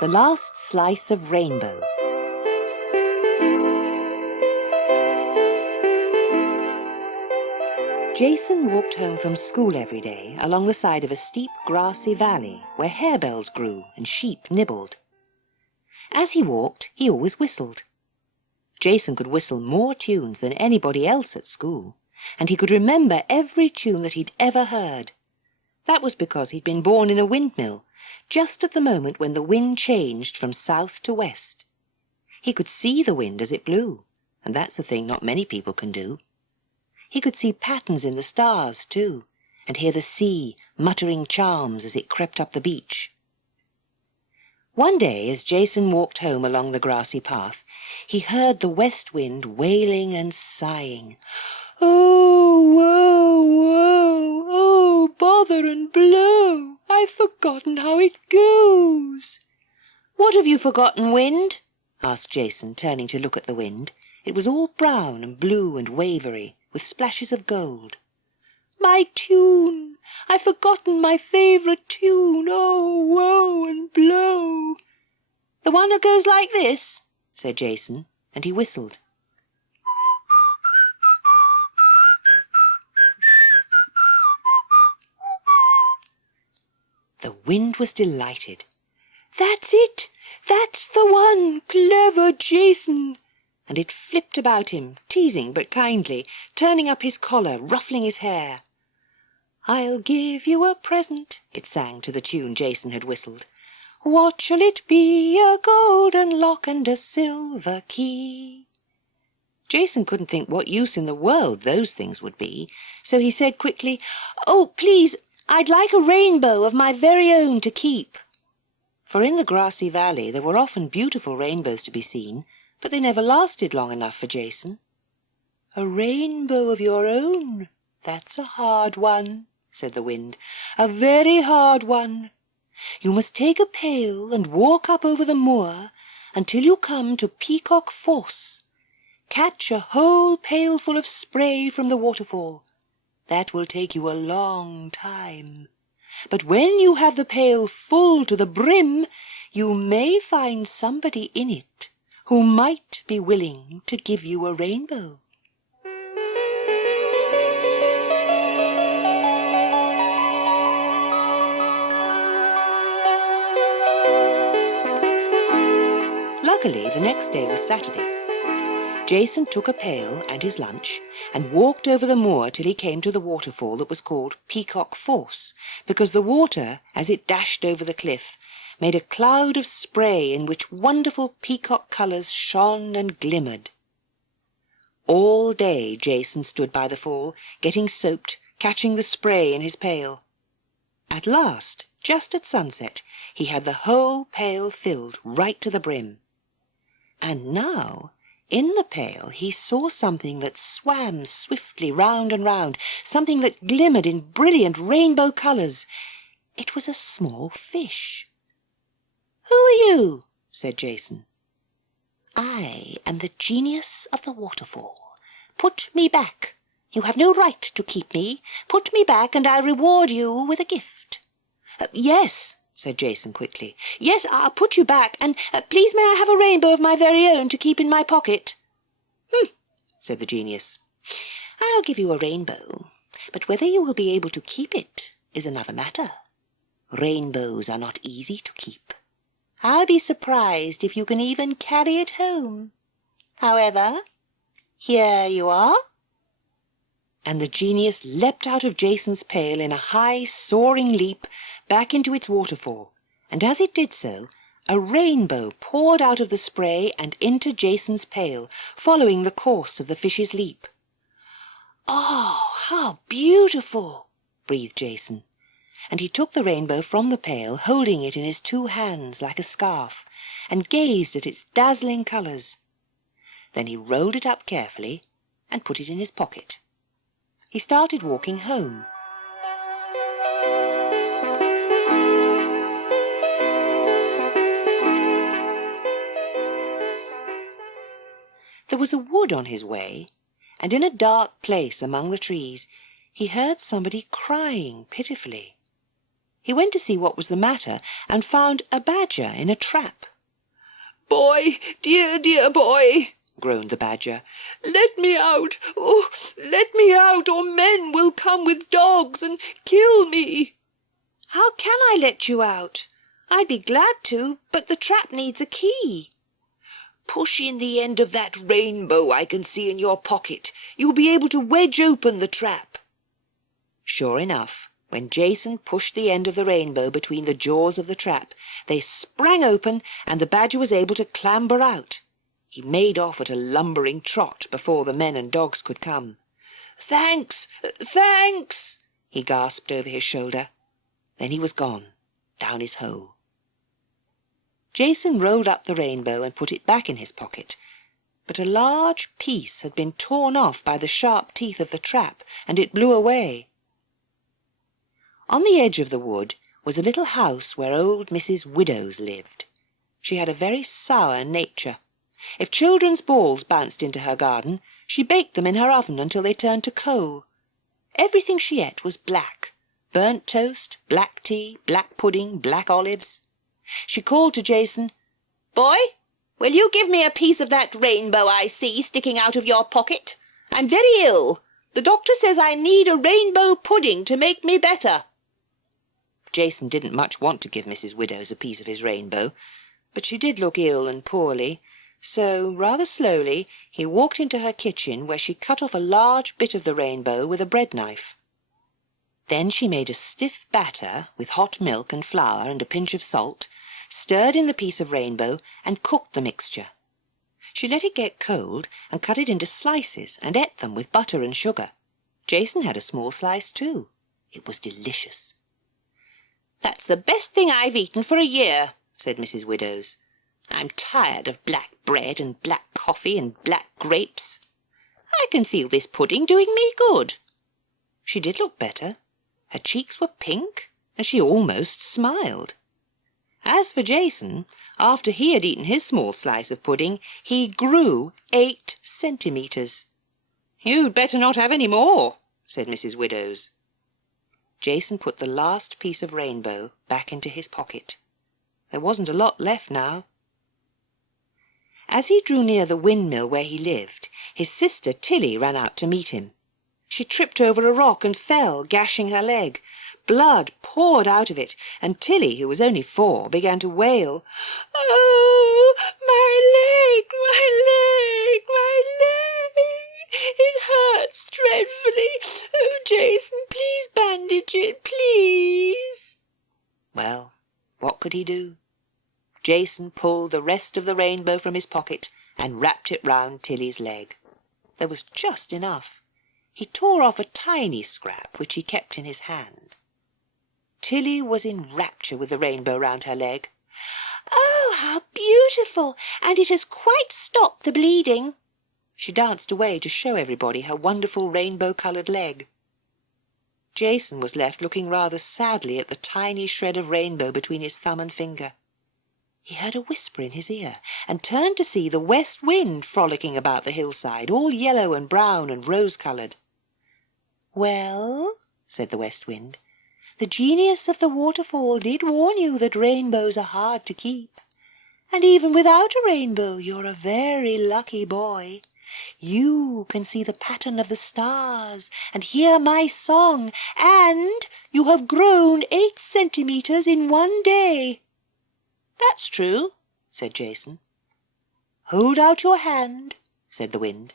The Last Slice of Rainbow. Jason walked home from school every day along the side of a steep grassy valley where harebells grew and sheep nibbled. As he walked, he always whistled. Jason could whistle more tunes than anybody else at school, and he could remember every tune that he'd ever heard. That was because he'd been born in a windmill, just at the moment when the wind changed from south to west. He could see the wind as it blew, and that's a thing not many people can do. He could see patterns in the stars, too, and hear the sea muttering charms as it crept up the beach. One day, as Jason walked home along the grassy path, he heard the west wind wailing and sighing. "Oh, woe, woe, oh, bother and blow, I've forgotten how it goes." "What have you forgotten, wind?" asked Jason, turning to look at the wind. It was all brown and blue and wavery, with splashes of gold. "My tune! I've forgotten my favourite tune, oh, woe and blow." "The one that goes like this?" said Jason, and he whistled. The wind was delighted. "That's it! That's the one! Clever Jason!" And it flipped about him, teasing but kindly, turning up his collar, ruffling his hair. "I'll give you a present," it sang to the tune Jason had whistled. "What shall it be? A golden lock and a silver key." Jason couldn't think what use in the world those things would be, so he said quickly, "Oh, please, I'd like a rainbow of my very own to keep." For in the grassy valley there were often beautiful rainbows to be seen, but they never lasted long enough for Jason. "A rainbow of your own? That's a hard one," said the wind, "a very hard one. You must take a pail and walk up over the moor until you come to Peacock Fosse. Catch a whole pailful of spray from the waterfall. That will take you a long time. But when you have the pail full to the brim, you may find somebody in it who might be willing to give you a rainbow." Luckily, the next day was Saturday. Jason took a pail and his lunch and walked over the moor till he came to the waterfall that was called Peacock Fosse, because the water, as it dashed over the cliff, made a cloud of spray in which wonderful peacock colours shone and glimmered. All day Jason stood by the fall, getting soaked, catching the spray in his pail. At last, just at sunset, he had the whole pail filled right to the brim. And now, in the pail he saw something that swam swiftly round and round, something that glimmered in brilliant rainbow colours. It was a small fish. "Who are you?" said Jason. "I am the genius of the waterfall. Put me back. You have no right to keep me. Put me back, and I'll reward you with a gift." "Yes," said Jason quickly. "Yes, I'll put you back, and please may I have a rainbow of my very own to keep in my pocket?" Said the genius. "I'll give you a rainbow, but whether you will be able to keep it is another matter. Rainbows are not easy to keep. I'll be surprised if you can even carry it home. However, here you are." And the genius leapt out of Jason's pail in a high, soaring leap back into its waterfall, and as it did so, a rainbow poured out of the spray and into Jason's pail, following the course of the fish's leap. "Oh, how beautiful!" breathed Jason, and he took the rainbow from the pail, holding it in his two hands like a scarf, and gazed at its dazzling colours. Then he rolled it up carefully and put it in his pocket. He started walking home. There was a wood on his way, and in a dark place among the trees he heard somebody crying pitifully. He went to see what was the matter and found a badger in a trap. "Boy, dear, dear boy," groaned the badger, "let me out, oh, let me out, or men will come with dogs and kill me." "How can I let you out? I'd be glad to, but the trap needs a key." "Push in the end of that rainbow I can see in your pocket. You'll be able to wedge open the trap." Sure enough, when Jason pushed the end of the rainbow between the jaws of the trap, they sprang open and the badger was able to clamber out. He made off at a lumbering trot before the men and dogs could come. "Thanks, thanks," he gasped over his shoulder. Then he was gone, down his hole. Jason rolled up the rainbow and put it back in his pocket, but a large piece had been torn off by the sharp teeth of the trap, and it blew away. On the edge of the wood was a little house where old Mrs. Widdows lived. She had a very sour nature. If children's balls bounced into her garden, she baked them in her oven until they turned to coal. Everything she ate was black: burnt toast, black tea, black pudding, black olives. She called to Jason, "Boy, will you give me a piece of that rainbow I see sticking out of your pocket? I'm very ill. The doctor says I need a rainbow pudding to make me better." Jason didn't much want to give Mrs. Widdows a piece of his rainbow, but she did look ill and poorly, so rather slowly he walked into her kitchen, where she cut off a large bit of the rainbow with a bread knife. Then she made a stiff batter with hot milk and flour and a pinch of salt, stirred in the piece of rainbow, and cooked the mixture. She let it get cold and cut it into slices and ate them with butter and sugar. Jason had a small slice too. It was delicious. "That's the best thing I've eaten for a year," said Mrs. Widdows. "I'm tired of black bread and black coffee and black grapes. I can feel this pudding doing me good." She did look better. Her cheeks were pink, and she almost smiled. As for Jason, after he had eaten his small slice of pudding, he grew 8 centimetres. "You'd better not have any more," said Mrs. Widdows. Jason put the last piece of rainbow back into his pocket. There wasn't a lot left now. As he drew near the windmill where he lived, his sister Tilly ran out to meet him. She tripped over a rock and fell, gashing her leg. Blood poured out of it, and Tilly, who was only 4, began to wail, "Oh, my leg, my leg, my leg! It hurts dreadfully. Oh, Jason, please bandage it, please." Well, what could he do? Jason pulled the rest of the rainbow from his pocket and wrapped it round Tilly's leg. There was just enough. He tore off a tiny scrap, which he kept in his hand. Tilly was in rapture with the rainbow round her leg. "Oh, how beautiful! And it has quite stopped the bleeding." She danced away to show everybody her wonderful rainbow-coloured leg. Jason was left looking rather sadly at the tiny shred of rainbow between his thumb and finger. He heard a whisper in his ear, and turned to see the west wind frolicking about the hillside, all yellow and brown and rose-coloured. "Well," said the west wind, "the genius of the waterfall did warn you that rainbows are hard to keep. And even without a rainbow you're a very lucky boy. You can see the pattern of the stars and hear my song, and you have grown 8 centimetres in one day." "That's true," said Jason. "Hold out your hand," said the wind.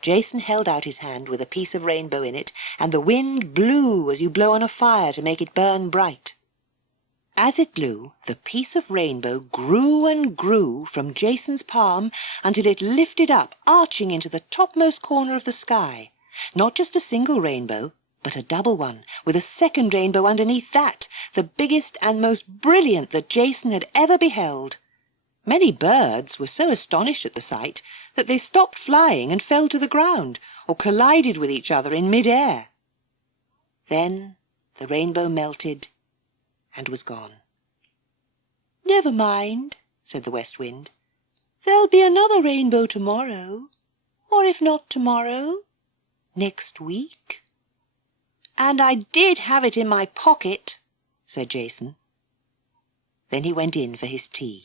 Jason held out his hand with a piece of rainbow in it, and the wind blew as you blow on a fire to make it burn bright. As it blew, the piece of rainbow grew and grew from Jason's palm until it lifted up, arching into the topmost corner of the sky. Not just a single rainbow, but a double one, with a second rainbow underneath that, the biggest and most brilliant that Jason had ever beheld. Many birds were so astonished at the sight that they stopped flying and fell to the ground, or collided with each other in mid-air. Then the rainbow melted and was gone. "Never mind," said the west wind. "There'll be another rainbow tomorrow, or if not tomorrow, next week." "And I did have it in my pocket," said Jason. Then he went in for his tea.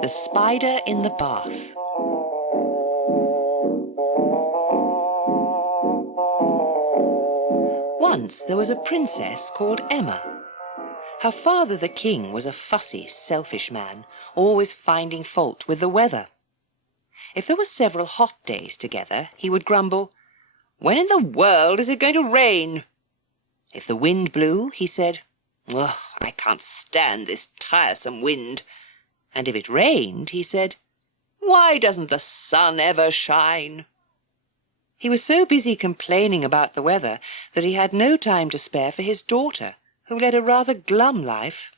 The Spider in the Bath. Once there was a princess called Emma. Her father, the king, was a fussy, selfish man, always finding fault with the weather. If there were several hot days together, he would grumble, "When in the world is it going to rain?" If the wind blew, he said, "Ugh, I can't stand this tiresome wind." And if it rained, he said, "Why doesn't the sun ever shine?" He was so busy complaining about the weather that he had no time to spare for his daughter, who led a rather glum life.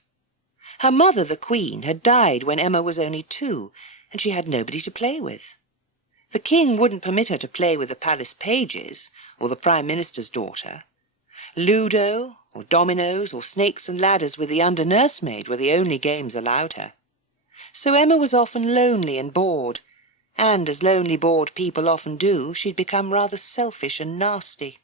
Her mother, the queen, had died when Emma was only 2, and she had nobody to play with. The king wouldn't permit her to play with the palace pages or the prime minister's daughter. Ludo, or dominoes, or snakes and ladders with the under-nursemaid were the only games allowed her. So Emma was often lonely and bored, and as lonely, bored people often do, she'd become rather selfish and nasty.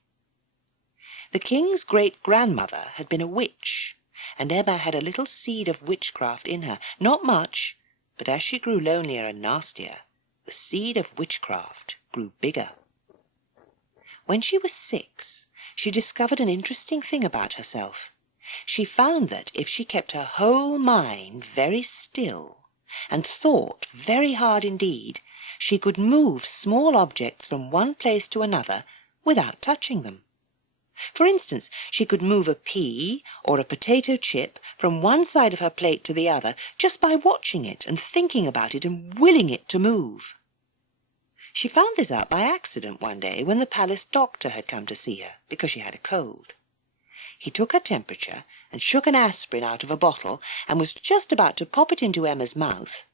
The king's great-grandmother had been a witch, and Emma had a little seed of witchcraft in her, not much, but as she grew lonelier and nastier, the seed of witchcraft grew bigger. When she was 6, she discovered an interesting thing about herself. She found that if she kept her whole mind very still, and thought very hard indeed, she could move small objects from one place to another without touching them. For instance, she could move a pea or a potato chip from one side of her plate to the other just by watching it and thinking about it and willing it to move. She found this out by accident one day when the palace doctor had come to see her because she had a cold. He took her temperature and shook an aspirin out of a bottle and was just about to pop it into Emma's mouth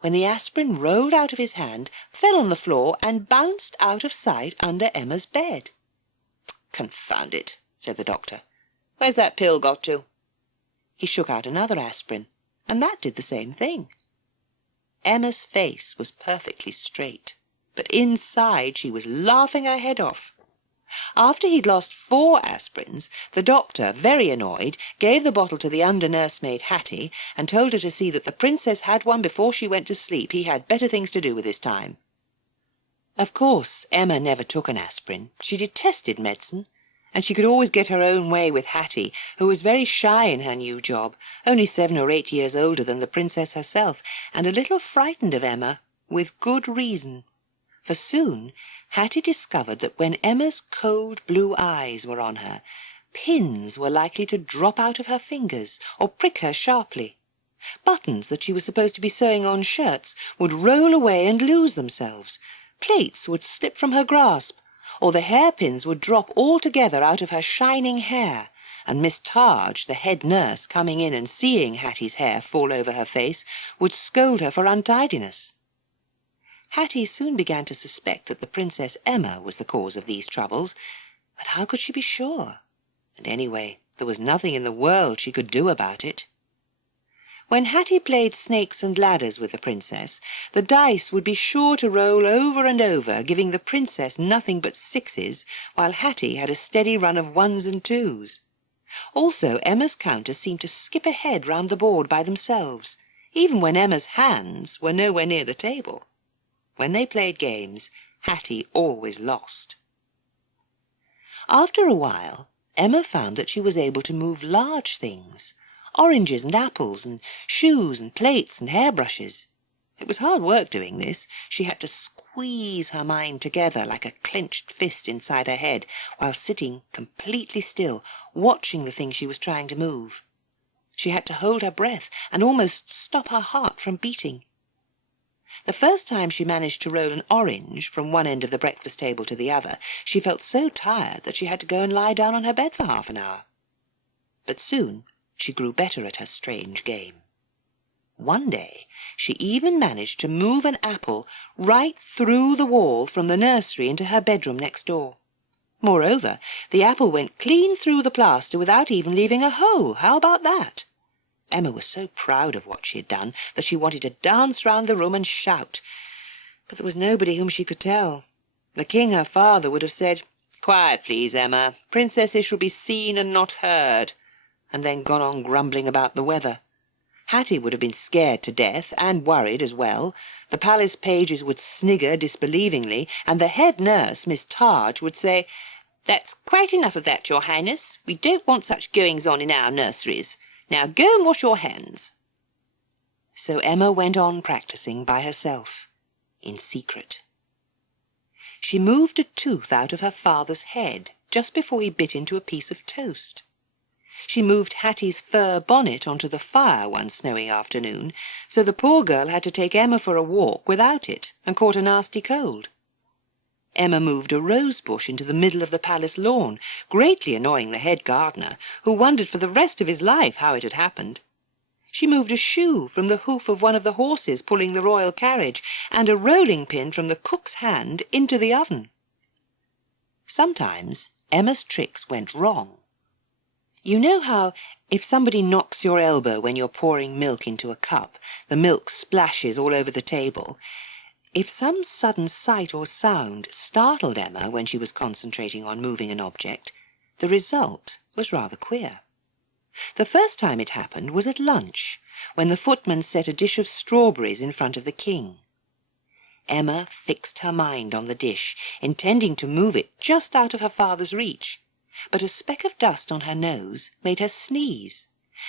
when the aspirin rolled out of his hand, fell on the floor and bounced out of sight under Emma's bed. "Confound it," said the doctor. "Where's that pill got to?" He shook out another aspirin, and that did the same thing. Emma's face was perfectly straight, but inside she was laughing her head off. After he'd lost 4 aspirins, the doctor, very annoyed, gave the bottle to the under-nursemaid Hattie and told her to see that the princess had one before she went to sleep. He had better things to do with his time. Of course, Emma never took an aspirin. She detested medicine, and she could always get her own way with Hattie, who was very shy in her new job, only 7 or 8 years older than the princess herself, and a little frightened of Emma, with good reason. For soon Hattie discovered that when Emma's cold blue eyes were on her, pins were likely to drop out of her fingers or prick her sharply. Buttons that she was supposed to be sewing on shirts would roll away and lose themselves. Plates would slip from her grasp, or the hairpins would drop altogether out of her shining hair, and Miss Targe, the head nurse, coming in and seeing Hattie's hair fall over her face, would scold her for untidiness. Hattie soon began to suspect that the Princess Emma was the cause of these troubles, but how could she be sure? And anyway, there was nothing in the world she could do about it. When Hattie played snakes and ladders with the princess, the dice would be sure to roll over and over, giving the princess nothing but 6s, while Hattie had a steady run of 1s and 2s. Also, Emma's counters seemed to skip ahead round the board by themselves, even when Emma's hands were nowhere near the table. When they played games, Hattie always lost. After a while, Emma found that she was able to move large things, oranges and apples and shoes and plates and hairbrushes. It was hard work doing this. She had to squeeze her mind together like a clenched fist inside her head, while sitting completely still, watching the thing she was trying to move. She had to hold her breath and almost stop her heart from beating. The first time she managed to roll an orange from one end of the breakfast table to the other, she felt so tired that she had to go and lie down on her bed for half an hour. But soon she grew better at her strange game. One day she even managed to move an apple right through the wall from the nursery into her bedroom next door. Moreover, the apple went clean through the plaster without even leaving a hole. How about that? Emma was so proud of what she had done that she wanted to dance round the room and shout. But there was nobody whom she could tell. The king, her father, would have said, "Quiet, please, Emma. Princesses shall be seen and not heard," and then gone on grumbling about the weather. Hattie would have been scared to death, and worried as well. The palace pages would snigger disbelievingly, and the head nurse, Miss Targe, would say, "That's quite enough of that, Your Highness. We don't want such goings-on in our nurseries. Now go and wash your hands." So Emma went on practising by herself, in secret. She moved a tooth out of her father's head just before he bit into a piece of toast. She moved Hattie's fur bonnet onto the fire one snowy afternoon, so the poor girl had to take Emma for a walk without it, and caught a nasty cold. Emma moved a rose bush into the middle of the palace lawn, greatly annoying the head gardener, who wondered for the rest of his life how it had happened. She moved a shoe from the hoof of one of the horses pulling the royal carriage, and a rolling pin from the cook's hand into the oven. Sometimes Emma's tricks went wrong. You know how, if somebody knocks your elbow when you're pouring milk into a cup, the milk splashes all over the table? If some sudden sight or sound startled Emma when she was concentrating on moving an object, the result was rather queer. The first time it happened was at lunch, when the footman set a dish of strawberries in front of the king. Emma fixed her mind on the dish, intending to move it just out of her father's reach, but a speck of dust on her nose made her sneeze,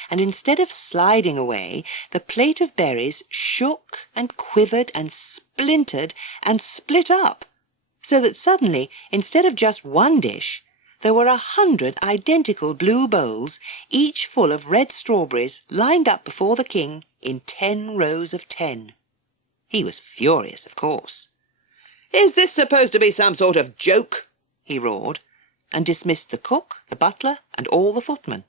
and instead of sliding away, the plate of berries shook and quivered and splintered and split up, so that suddenly, instead of just one dish, there were 100 identical blue bowls, each full of red strawberries, lined up before the king in 10 rows of 10. He was furious, of course. "Is this supposed to be some sort of joke?" he roared, and dismissed the cook, the butler, and all the footmen.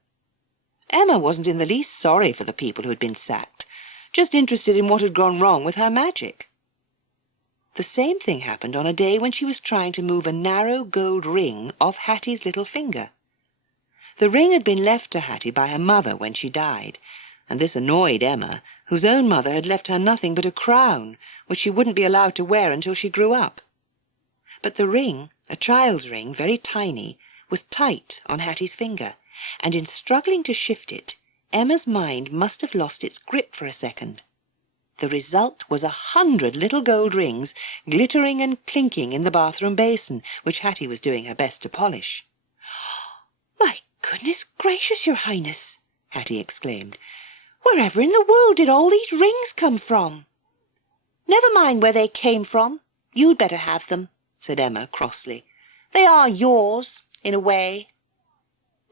Emma wasn't in the least sorry for the people who had been sacked, just interested in what had gone wrong with her magic. The same thing happened on a day when she was trying to move a narrow gold ring off Hattie's little finger. The ring had been left to Hattie by her mother when she died, and this annoyed Emma, whose own mother had left her nothing but a crown, which she wouldn't be allowed to wear until she grew up. But the ring, a child's ring, very tiny, was tight on Hattie's finger, and in struggling to shift it, Emma's mind must have lost its grip for a second. The result was 100 little gold rings glittering and clinking in the bathroom basin, which Hattie was doing her best to polish. "My goodness gracious, Your Highness!" Hattie exclaimed. "Wherever in the world did all these rings come from?" "Never mind where they came from. You'd better have them," said Emma crossly. "They are yours, in a way."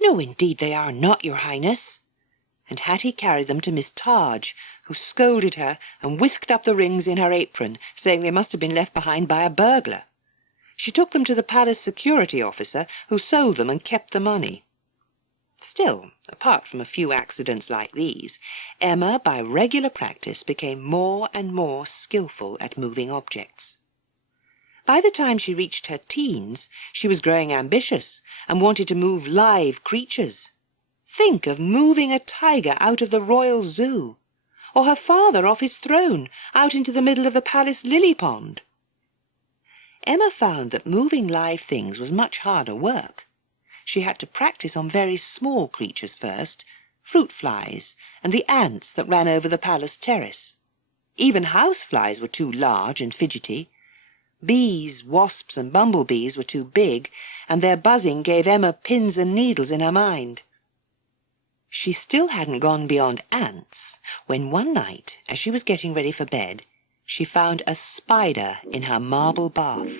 "No, indeed they are not, Your Highness." And Hattie carried them to Miss Targe, who scolded her and whisked up the rings in her apron, saying they must have been left behind by a burglar. She took them to the palace security officer, who sold them and kept the money. Still, apart from a few accidents like these, Emma, by regular practice, became more and more skilful at moving objects. By the time she reached her teens, she was growing ambitious and wanted to move live creatures. Think of moving a tiger out of the royal zoo, or her father off his throne out into the middle of the palace lily pond. Emma found that moving live things was much harder work. She had to practice on very small creatures first, fruit flies and the ants that ran over the palace terrace. Even house flies were too large and fidgety. Bees, wasps and bumblebees were too big, and their buzzing gave Emma pins and needles in her mind. She still hadn't gone beyond ants, when one night, as she was getting ready for bed, she found a spider in her marble bath.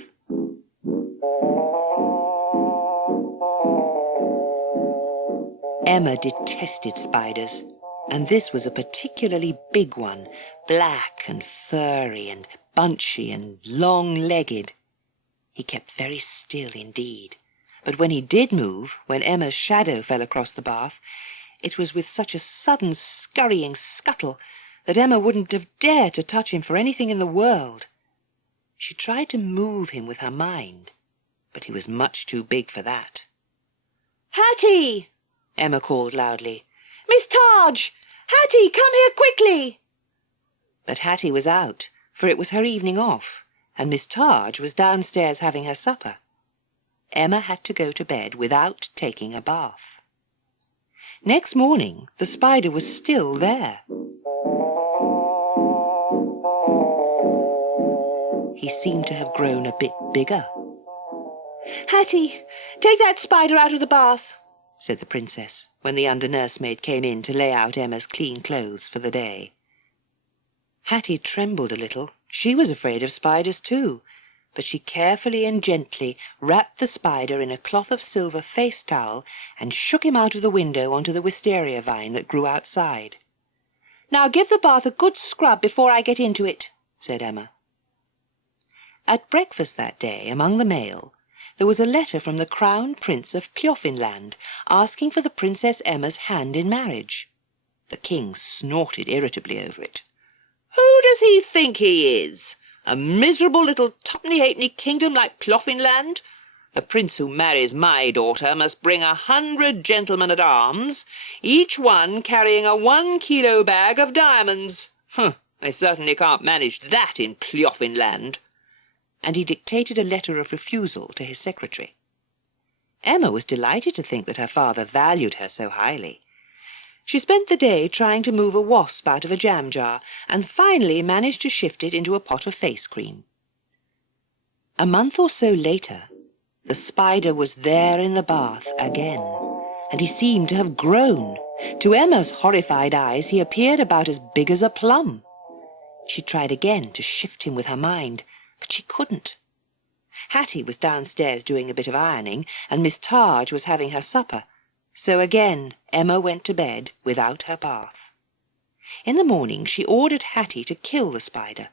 Emma detested spiders, and this was a particularly big one, black and furry and bunchy and long-legged. He kept very still indeed, but when he did move, when Emma's shadow fell across the bath, it was with such a sudden scurrying scuttle that Emma wouldn't have dared to touch him for anything in the world. She tried to move him with her mind, but he was much too big for that. "Hattie!" Emma called loudly. "Miss Targe! Hattie, come here quickly!" But Hattie was out, for it was her evening off, and Miss Targe was downstairs having her supper. Emma had to go to bed without taking a bath. Next morning the spider was still there. He seemed to have grown a bit bigger. "Hattie, take that spider out of the bath," said the princess, when the under-nursemaid came in to lay out Emma's clean clothes for the day. Hattie trembled a little. She was afraid of spiders too, but she carefully and gently wrapped the spider in a cloth of silver face towel and shook him out of the window onto the wisteria vine that grew outside. "Now give the bath a good scrub before I get into it," said Emma. At breakfast that day, among the mail, there was a letter from the Crown Prince of Pjoffinland asking for the Princess Emma's hand in marriage. The king snorted irritably over it. "Who does he think he is? A miserable little twopenny-halfpenny kingdom like Pjoffinland? The prince who marries my daughter must bring 100 gentlemen-at-arms, each one carrying a 1-kilo bag of diamonds. I certainly can't manage that in Pjoffinland." And he dictated a letter of refusal to his secretary. Emma was delighted to think that her father valued her so highly. She spent the day trying to move a wasp out of a jam jar, and finally managed to shift it into a pot of face cream. A month or so later, the spider was there in the bath again, and he seemed to have grown. To Emma's horrified eyes he appeared about as big as a plum. She tried again to shift him with her mind, but she couldn't. Hattie was downstairs doing a bit of ironing, and Miss Targe was having her supper, so again Emma went to bed without her bath. In the morning she ordered Hattie to kill the spider.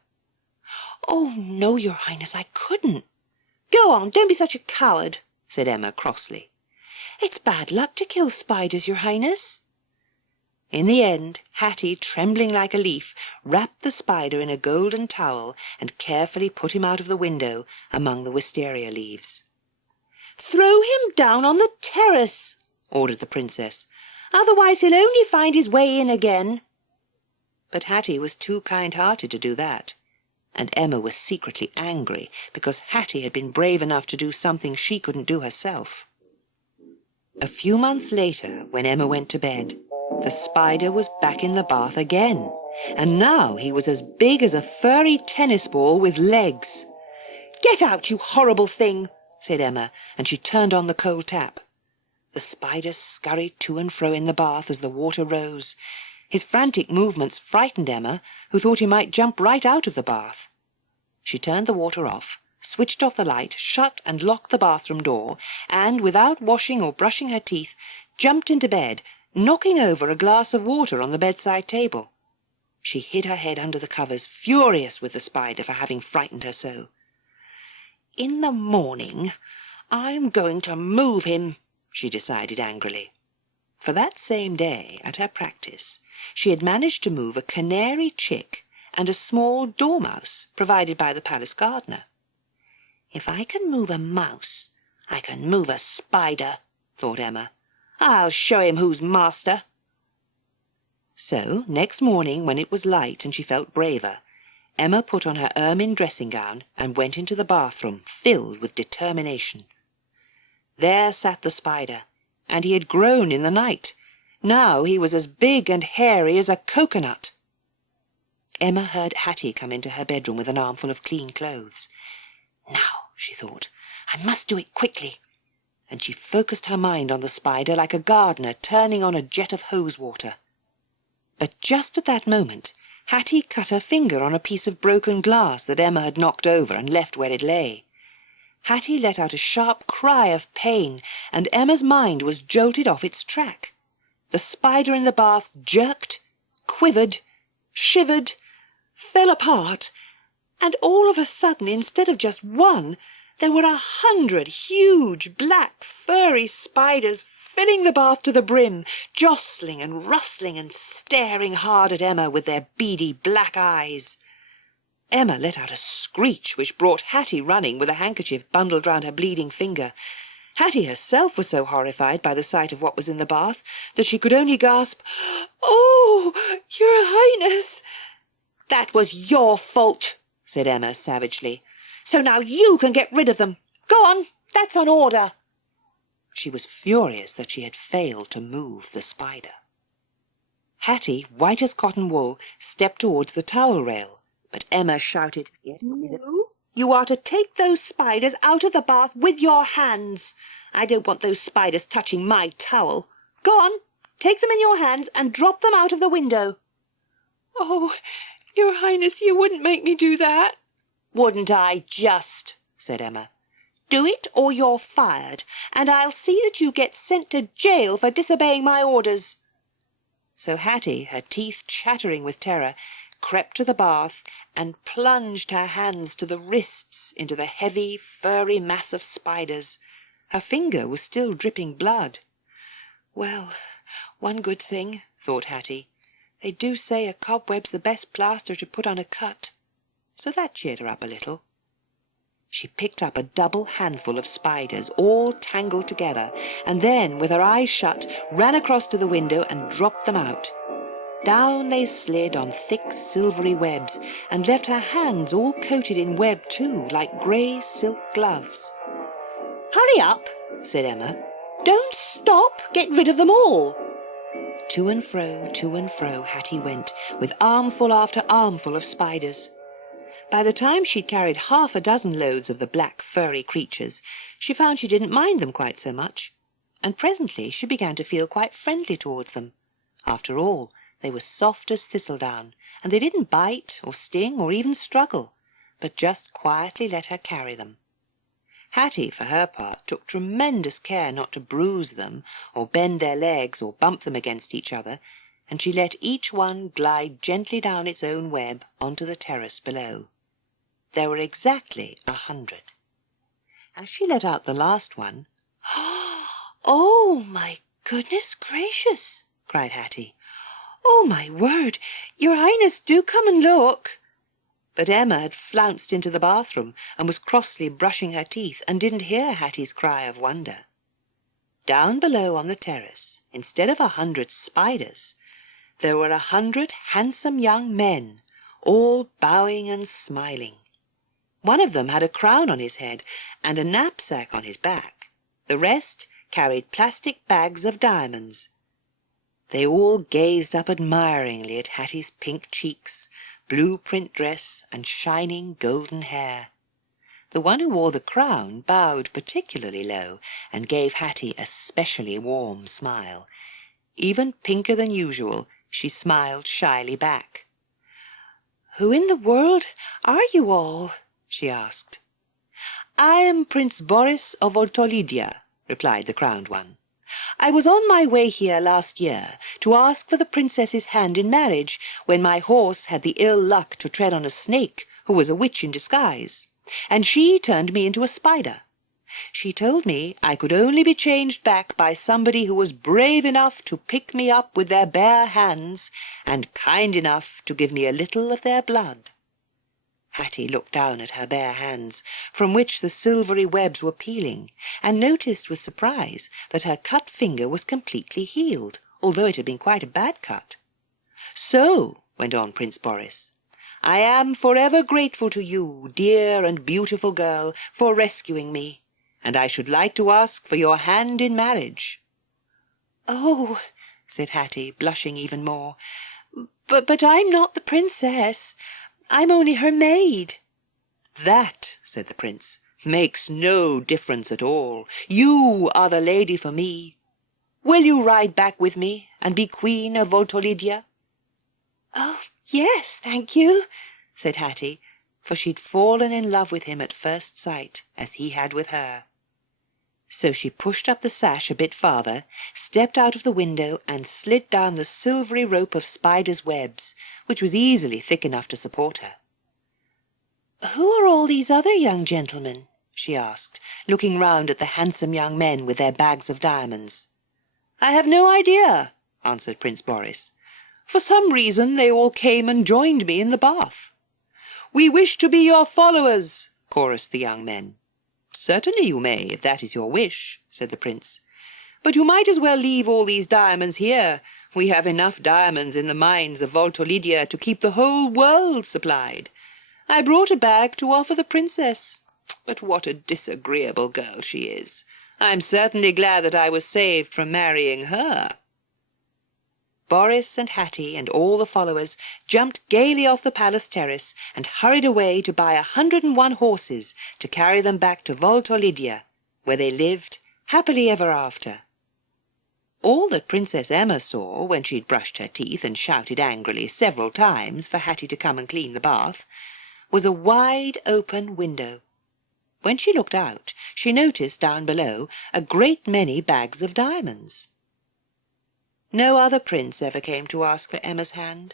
"Oh, no, Your Highness, I couldn't." "Go on, don't be such a coward," said Emma crossly. "It's bad luck to kill spiders, Your Highness." In the end, Hattie, trembling like a leaf, wrapped the spider in a golden towel and carefully put him out of the window among the wisteria leaves. "Throw him down on the terrace," ordered the princess. "Otherwise he'll only find his way in again." But Hattie was too kind-hearted to do that, and Emma was secretly angry because Hattie had been brave enough to do something she couldn't do herself. A few months later, when Emma went to bed, the spider was back in the bath again, and now he was as big as a furry tennis ball with legs. "Get out, you horrible thing," said Emma, and she turned on the cold tap. The spider scurried to and fro in the bath as the water rose. His frantic movements frightened Emma, who thought he might jump right out of the bath. She turned the water off, switched off the light, shut and locked the bathroom door, and, without washing or brushing her teeth, jumped into bed, knocking over a glass of water on the bedside table. She hid her head under the covers, furious with the spider for having frightened her so. "In the morning I'm going to move him," she decided angrily. For that same day, at her practice, she had managed to move a canary chick and a small dormouse provided by the palace gardener. "If I can move a mouse, I can move a spider," thought Emma. "I'll show him who's master." So, next morning, when it was light and she felt braver, Emma put on her ermine dressing-gown and went into the bathroom, filled with determination. There sat the spider, and he had grown in the night. Now he was as big and hairy as a coconut. Emma heard Hattie come into her bedroom with an armful of clean clothes. "Now," she thought, "I must do it quickly." And she focused her mind on the spider like a gardener turning on a jet of hose water. But just at that moment, Hattie cut her finger on a piece of broken glass that Emma had knocked over and left where it lay. Hattie let out a sharp cry of pain, and Emma's mind was jolted off its track. The spider in the bath jerked, quivered, shivered, fell apart, and all of a sudden, instead of just one, there were 100 huge, black, furry spiders filling the bath to the brim, jostling and rustling and staring hard at Emma with their beady black eyes. Emma let out a screech which brought Hattie running with a handkerchief bundled round her bleeding finger. Hattie herself was so horrified by the sight of what was in the bath that she could only gasp, "Oh, Your Highness!" "That was your fault," said Emma savagely. "So now you can get rid of them. Go on, that's an order." She was furious that she had failed to move the spider. Hattie, white as cotton wool, stepped towards the towel rail, but Emma shouted, "No, you are to take those spiders out of the bath with your hands. I don't want those spiders touching my towel. Go on, take them in your hands and drop them out of the window." "Oh, Your Highness, you wouldn't make me do that." "Wouldn't I just," said Emma. "Do it or you're fired, and I'll see that you get sent to jail for disobeying my orders." So Hattie, her teeth chattering with terror, crept to the bath and plunged her hands to the wrists into the heavy, furry mass of spiders. Her finger was still dripping blood. "Well, one good thing," thought Hattie. "They do say a cobweb's the best plaster to put on a cut." So that cheered her up a little. She picked up a double handful of spiders, all tangled together, and then, with her eyes shut, ran across to the window and dropped them out. Down they slid on thick silvery webs, and left her hands all coated in web too, like grey silk gloves. "Hurry up," said Emma. "Don't stop. Get rid of them all." To and fro, Hattie went, with armful after armful of spiders. By the time she'd carried 6 loads of the black, furry creatures, she found she didn't mind them quite so much, and presently she began to feel quite friendly towards them. After all, they were soft as thistledown, and they didn't bite or sting or even struggle, but just quietly let her carry them. Hattie, for her part, took tremendous care not to bruise them, or bend their legs, or bump them against each other, and she let each one glide gently down its own web onto the terrace below. There were exactly 100. As she let out the last one, "Oh, my goodness gracious!" cried Hattie. "Oh, my word! Your Highness, do come and look!" But Emma had flounced into the bathroom and was crossly brushing her teeth and didn't hear Hattie's cry of wonder. Down below on the terrace, instead of 100 spiders, there were 100 handsome young men, all bowing and smiling. One of them had a crown on his head and a knapsack on his back. The rest carried plastic bags of diamonds. They all gazed up admiringly at Hattie's pink cheeks, blue print dress, and shining golden hair. The one who wore the crown bowed particularly low and gave Hattie a specially warm smile. Even pinker than usual, she smiled shyly back. "Who in the world are you all?" she asked. "I am Prince Boris of Voltolidia," replied the crowned one. "I was on my way here last year to ask for the princess's hand in marriage when my horse had the ill luck to tread on a snake who was a witch in disguise, and she turned me into a spider. She told me I could only be changed back by somebody who was brave enough to pick me up with their bare hands and kind enough to give me a little of their blood." Hattie looked down at her bare hands, from which the silvery webs were peeling, and noticed with surprise that her cut finger was completely healed, although it had been quite a bad cut. "So," went on Prince Boris, "I am forever grateful to you, dear and beautiful girl, for rescuing me, and I should like to ask for your hand in marriage." "Oh," said Hattie, blushing even more, but I'm not the princess. I'm only her maid." "That," said the prince, "makes no difference at all. You are the lady for me. Will you ride back with me and be queen of Voltolidia?" "Oh, "Yes, thank you," said Hattie, for she'd fallen in love with him at first sight, as he had with her. So she pushed up the sash a bit farther, stepped out of the window, and slid down the silvery rope of spiders' webs, which was easily thick enough to support her. "Who are all these other young gentlemen?" she asked, looking round at the handsome young men with their bags of diamonds. "I have no idea," answered Prince Boris. "For some reason they all came and joined me in the bath." "We wish to be your followers," chorused the young men. "Certainly you may, if that is your wish," said the prince. "But you might as well leave all these diamonds here. We have enough diamonds in the mines of Voltolidia to keep the whole world supplied. I brought a bag to offer the princess, but what a disagreeable girl she is. I'm certainly glad that I was saved from marrying her." Boris and Hattie and all the followers jumped gaily off the palace terrace and hurried away to buy 101 horses to carry them back to Voltolidia, where they lived happily ever after. All that Princess Emma saw when she'd brushed her teeth and shouted angrily several times for Hattie to come and clean the bath was a wide open window. When she looked out, she noticed down below a great many bags of diamonds. No other prince ever came to ask for Emma's hand.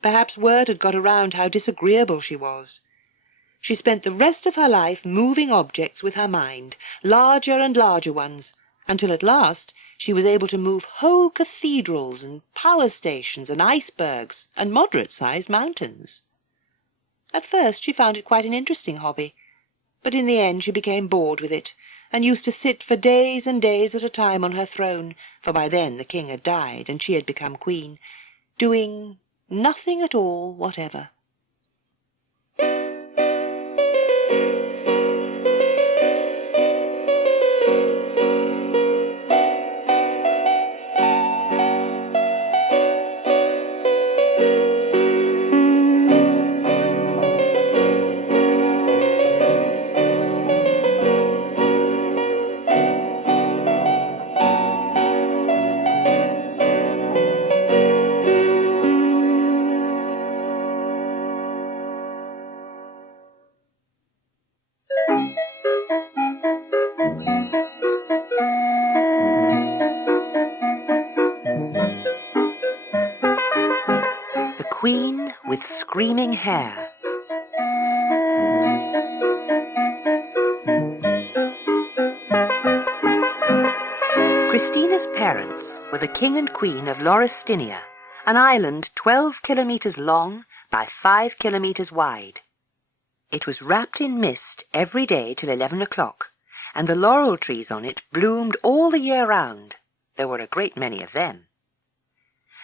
Perhaps word had got around how disagreeable she was. She spent the rest of her life moving objects with her mind, larger and larger ones, until at last she was able to move whole cathedrals and power stations and icebergs and moderate-sized mountains. At first she found it quite an interesting hobby, but in the end she became bored with it, and used to sit for days and days at a time on her throne, for by then the king had died and she had become queen, doing nothing at all whatever. The Queen with Screaming Hair. Christina's parents were the King and Queen of Laurustinea, an island 12 kilometres long by 5 kilometres wide. It was wrapped in mist every day till 11 o'clock, and the laurel trees on it bloomed all the year round. There were a great many of them.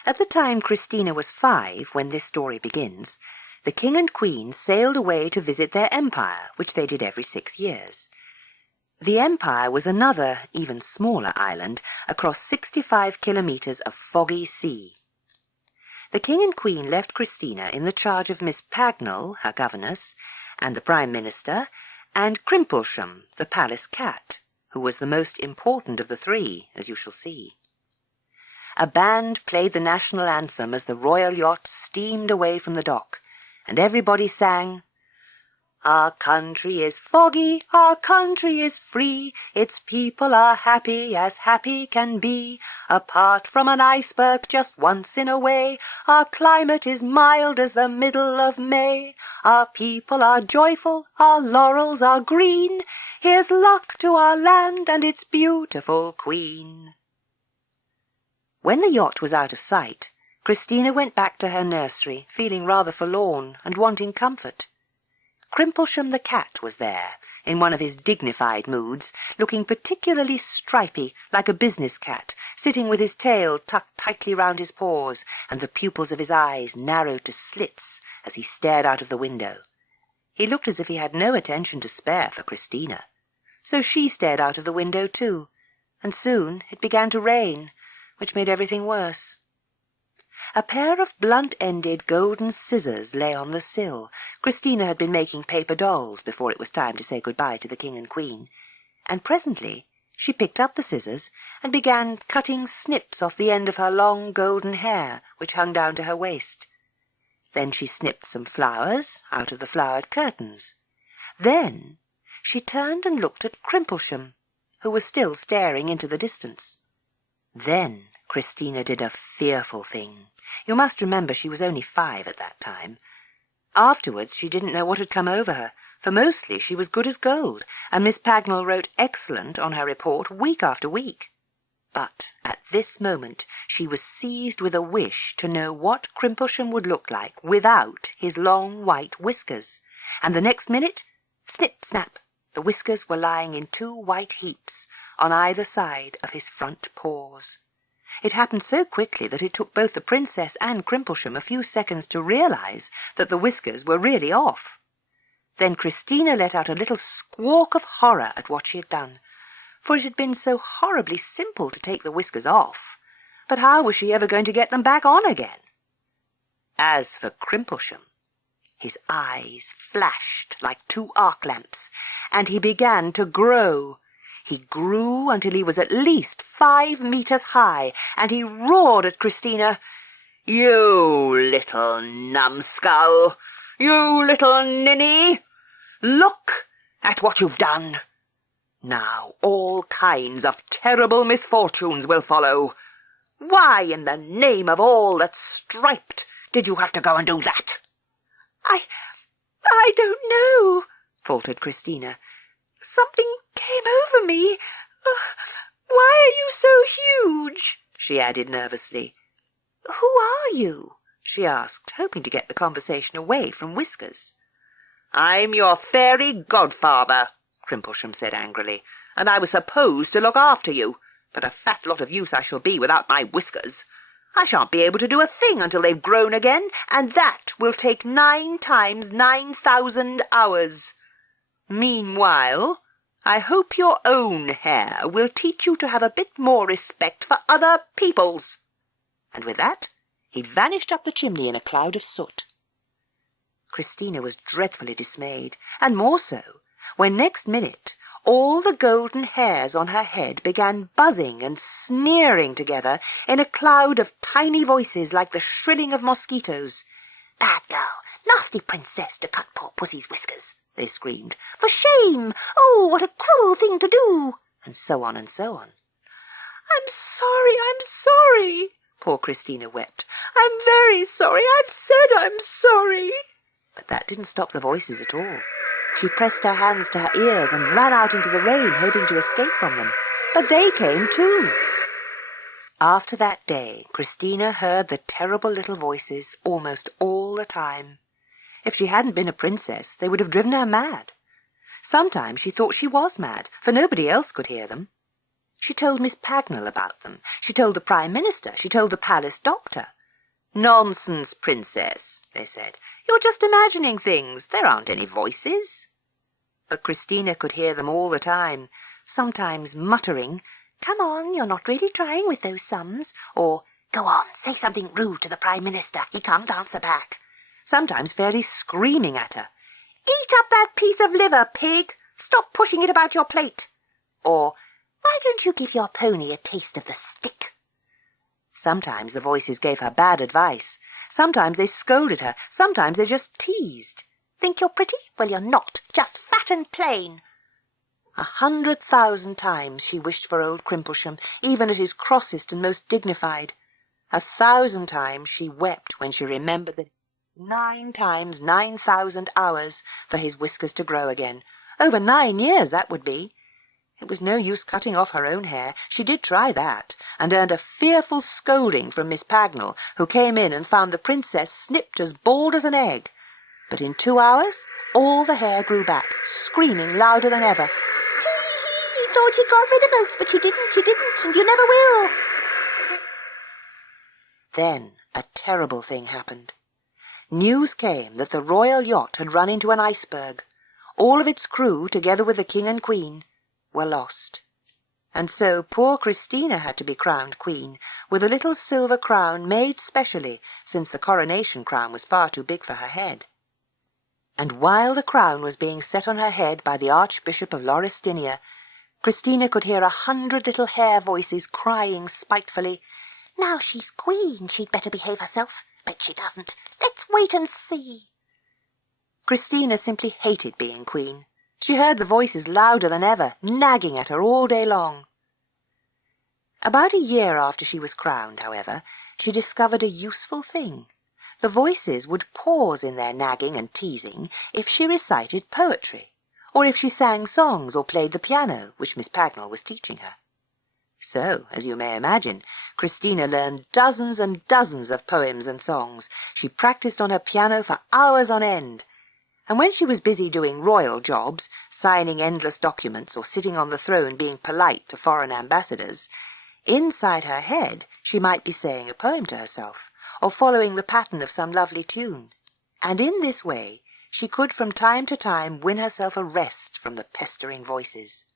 At the time Christina was 5, when this story begins, the King and Queen sailed away to visit their empire, which they did every 6 years. The empire was another, even smaller island, across 65 kilometres of foggy sea. The King and Queen left Christina in the charge of Miss Pagnell, her governess, and the Prime Minister, and Crimplesham, the palace cat, who was the most important of the three, as you shall see. A band played the national anthem as the royal yacht steamed away from the dock, and everybody sang, "Our country is foggy, our country is free, its people are happy as happy can be. Apart from an iceberg just once in a way, our climate is mild as the middle of May. Our people are joyful, our laurels are green. Here's luck to our land and its beautiful queen." When the yacht was out of sight, Christina went back to her nursery, feeling rather forlorn and wanting comfort. Crimplesham the cat was there, in one of his dignified moods, looking particularly stripy, like a business cat, sitting with his tail tucked tightly round his paws, and the pupils of his eyes narrowed to slits as he stared out of the window. He looked as if he had no attention to spare for Christina. So she stared out of the window too, and soon it began to rain, which made everything worse. A pair of blunt-ended golden scissors lay on the sill. Christina had been making paper dolls before it was time to say goodbye to the King and Queen, and presently she picked up the scissors and began cutting snips off the end of her long golden hair, which hung down to her waist. Then she snipped some flowers out of the flowered curtains. Then she turned and looked at Crimplesham, who was still staring into the distance. Then Christina did a fearful thing. You must remember she was only 5 at that time. Afterwards she didn't know what had come over her, for mostly she was good as gold, and Miss Pagnell wrote excellent on her report week after week. But at this moment she was seized with a wish to know what Crimplesham would look like without his long white whiskers, and the next minute, snip, snap, the whiskers were lying in 2 white heaps on either side of his front paws. It happened so quickly that it took both the princess and Crimplesham a few seconds to realize that the whiskers were really off. Then Christina let out a little squawk of horror at what she had done, for it had been so horribly simple to take the whiskers off. But how was she ever going to get them back on again? As for Crimplesham, his eyes flashed like 2 arc lamps, and he began to grow. He grew until he was at least 5 meters high, and he roared at Christina, "You little numbskull! You little ninny! Look at what you've done! Now all kinds of terrible misfortunes will follow. Why in the name of all that's striped did you have to go and do that?" I don't know, faltered Christina. Something came over me. Why are you so huge? She added nervously. Who are you? She asked, hoping to get the conversation away from Whiskers. I'm your fairy godfather, Crimplesham said angrily, and I was supposed to look after you, but a fat lot of use I shall be without my whiskers. I shan't be able to do a thing until they've grown again, and that will take 9 times 9,000 hours. Meanwhile, I hope your own hair will teach you to have a bit more respect for other people's. And with that, he vanished up the chimney in a cloud of soot. Christina was dreadfully dismayed, and more so, when next minute all the golden hairs on her head began buzzing and sneering together in a cloud of tiny voices like the shrilling of mosquitoes. "Bad girl! Nasty princess to cut poor pussy's whiskers!" they screamed. "For shame! Oh, what a cruel thing to do!" And so on and so on. I'm sorry, poor Christina wept. I'm very sorry. I've said I'm sorry. But that didn't stop the voices at all. She pressed her hands to her ears and ran out into the rain, hoping to escape from them. But they came too. After that day, Christina heard the terrible little voices almost all the time. If she hadn't been a princess, they would have driven her mad. Sometimes she thought she was mad, for nobody else could hear them. She told Miss Pagnell about them. She told the Prime Minister. She told the palace doctor. "Nonsense, princess," they said. "You're just imagining things. There aren't any voices." But Christina could hear them all the time, sometimes muttering, "Come on, you're not really trying with those sums," or "Go on, say something rude to the Prime Minister. He can't answer back." Sometimes fairly screaming at her, "Eat up that piece of liver, pig! Stop pushing it about your plate!" Or, "Why don't you give your pony a taste of the stick?" Sometimes the voices gave her bad advice. Sometimes they scolded her. Sometimes they just teased. "Think you're pretty? Well, you're not. Just fat and plain." 100,000 times she wished for old Crimplesham, even at his crossest and most dignified. 1,000 times she wept when she remembered that 9 times 9,000 hours for his whiskers to grow again. Over 9 years, that would be. It was no use cutting off her own hair. She did try that, and earned a fearful scolding from Miss Pagnell, who came in and found the princess snipped as bald as an egg. But in 2 hours, all the hair grew back, screaming louder than ever. "Tee-hee! Thought you got rid of us, but you didn't, and you never will." Then a terrible thing happened. News came that the royal yacht had run into an iceberg. All of its crew, together with the king and queen, were lost. And so poor Christina had to be crowned queen, with a little silver crown made specially, since the coronation crown was far too big for her head. And while the crown was being set on her head by the Archbishop of Lauristinea, Christina could hear 100 little hair voices crying spitefully, "Now she's queen, she'd better behave herself. Bet she doesn't. Let's wait and see. Christina simply hated being queen. She heard the voices louder than ever, nagging at her all day long. About a year after she was crowned, however, she discovered a useful thing. The voices would pause in their nagging and teasing if she recited poetry, or if she sang songs or played the piano, which Miss Pagnell was teaching her. So, as you may imagine, Christina learned dozens and dozens of poems and songs. She practiced on her piano for hours on end. And when she was busy doing royal jobs, signing endless documents or sitting on the throne being polite to foreign ambassadors, inside her head she might be saying a poem to herself, or following the pattern of some lovely tune. And in this way she could from time to time win herself a rest from the pestering voices.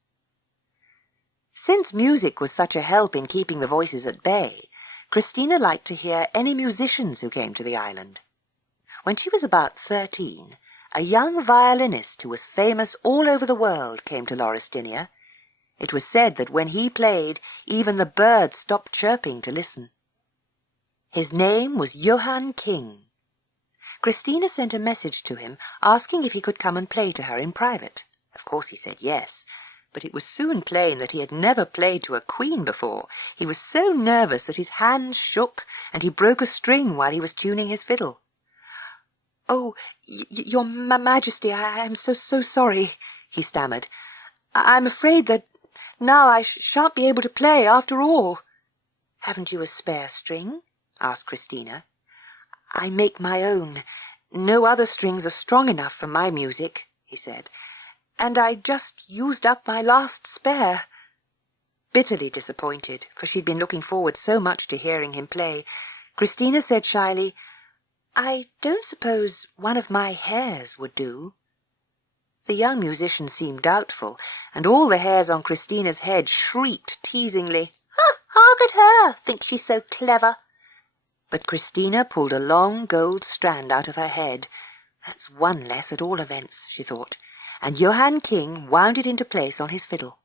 Since music was such a help in keeping the voices at bay, Christina liked to hear any musicians who came to the island. When she was about 13, a young violinist who was famous all over the world came to Laurestinia. It was said that when he played, even the birds stopped chirping to listen. His name was Joan Aiken. Christina sent a message to him asking if he could come and play to her in private. Of course he said yes, but it was soon plain that he had never played to a queen before. He was so nervous that his hands shook and he broke a string while he was tuning his fiddle. "Oh, your Majesty, I am so sorry," he stammered. "I'm afraid that now I shan't be able to play after all." "Haven't you a spare string?" asked Christina. "I make my own. No other strings are strong enough for my music," he said, "and I just used up my last spare." Bitterly disappointed, for she'd been looking forward so much to hearing him play, Christina said shyly, "I don't suppose one of my hairs would do." The young musician seemed doubtful, and all the hairs on Christina's head shrieked teasingly, "Hark at her! Thinks she's so clever." But Christina pulled a long gold strand out of her head. "That's one less at all events," she thought, and Joan Aiken wound it into place on his fiddle.